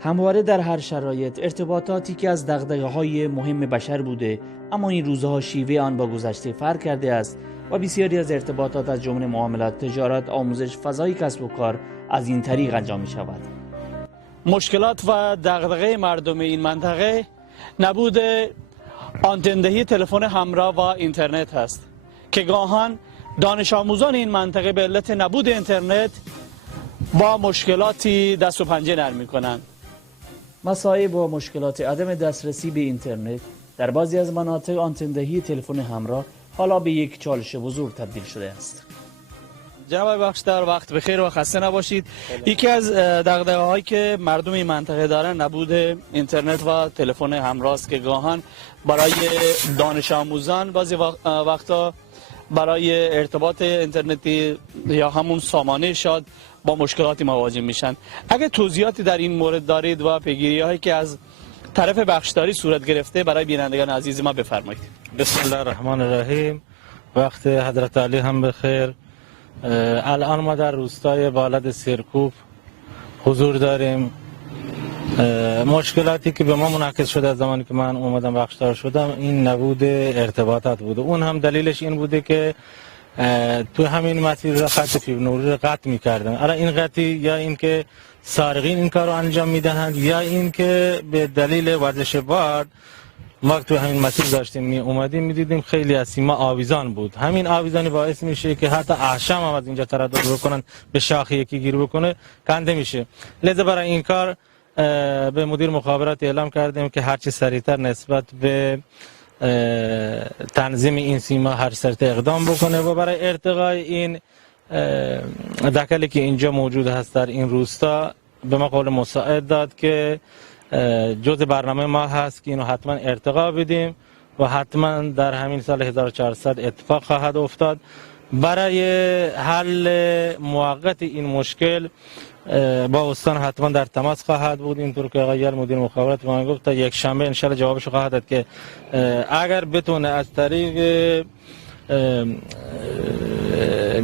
همواره در هر شرایط ارتباطاتی که از دغدغه‌های مهم بشر بوده، اما این روزها شیوه آن با گذشته فرق کرده است و بسیاری از ارتباطات از جمله معاملات، تجارت، آموزش، فضای کسب و کار از این طریق انجام می شود. مشکلات و دغدغه مردم این منطقه نبود آنتندهی تلفن همراه و اینترنت است که گاهن دانش آموزان این منطقه به علت نبود اینترنت با مشکلاتی دست و پنجه نرم می‌کنند. مسائل با مشکلات عدم دسترسی به اینترنت در بعضی از مناطق آنتندهی تلفن همراه حالا به یک چالش بزرگ تبدیل شده است. جناب بخشدار، وقت بخیر و خسته نباشید. یکی از دغدغه‌هایی که مردم این منطقه دارن نبود اینترنت و تلفن همراه است که گاهن برای دانش آموزان بعضی وقتا برای ارتباط اینترنتی یا همون سامانه شاد با مشکلاتی مواجه میشن. اگه توضیحاتی در این مورد دارید و پیگیری هایی که از طرف بخشداری صورت گرفته برای بینندگان عزیز ما بفرمایید. بسم الله الرحمن الرحیم. وقت حضرت علی هم بخیر. الان ما در روستای بالد سرکوب حضور داریم. مشکلاتی که به ما منعکس شده از زمانی که من اومدم بخشدار شدم این نبود ارتباطات بوده. اون هم دلیلش این بوده که تو همین مسیر خط فیبر نوری قطع می‌کردن. الان این قطعی یا اینکه سارقین این کارو انجام میدهند یا اینکه به دلیل ورزش باد ما تو همین مسیر داشتیم می اومدیم میدیدیم خیلی از سیما آویزان بود. همین آویزانی باعث میشه که حتی احشام هم از اینجا تردد بکنن به شاخه یکی گیر بکنه کنده میشه. لذا برای این کار به مدیر مخابرات اعلام کردیم که هرچی سریعتر نسبت به تنظیم این سیما هر سریعتر اقدام بکنه و برای ارتقای این دکلی که اینجا موجود هست در این روستا به ما قول مساعد داد که جزء برنامه ما هست که اینو حتما ارتقا بدیم و حتما در همین سال 1400 اتفاق خواهد افتاد. برای حل موقت این مشکل با استان حتما در تماس خواهد بود. اینطور که آقای مدیر مخابرات ما گفت تا یک شنبه ان شاء الله جوابش خواهد داد که اگر بتونه از طریق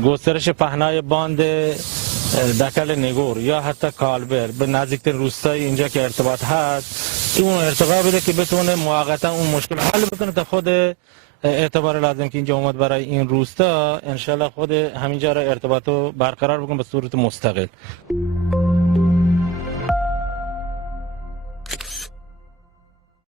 گسترش پهنای باند دکل نگور یا حتی کالبر به نزدیکترین روستای اینجا که ارتباط هست اون ارتقا بده که بتونه موقتا اون مشکل حل بکنه تا خود اعتبار لازم که اینجا اومد برای این روستا ان شاء الله خود همینجا را ارتباطو برقرار بکنه به صورت مستقل.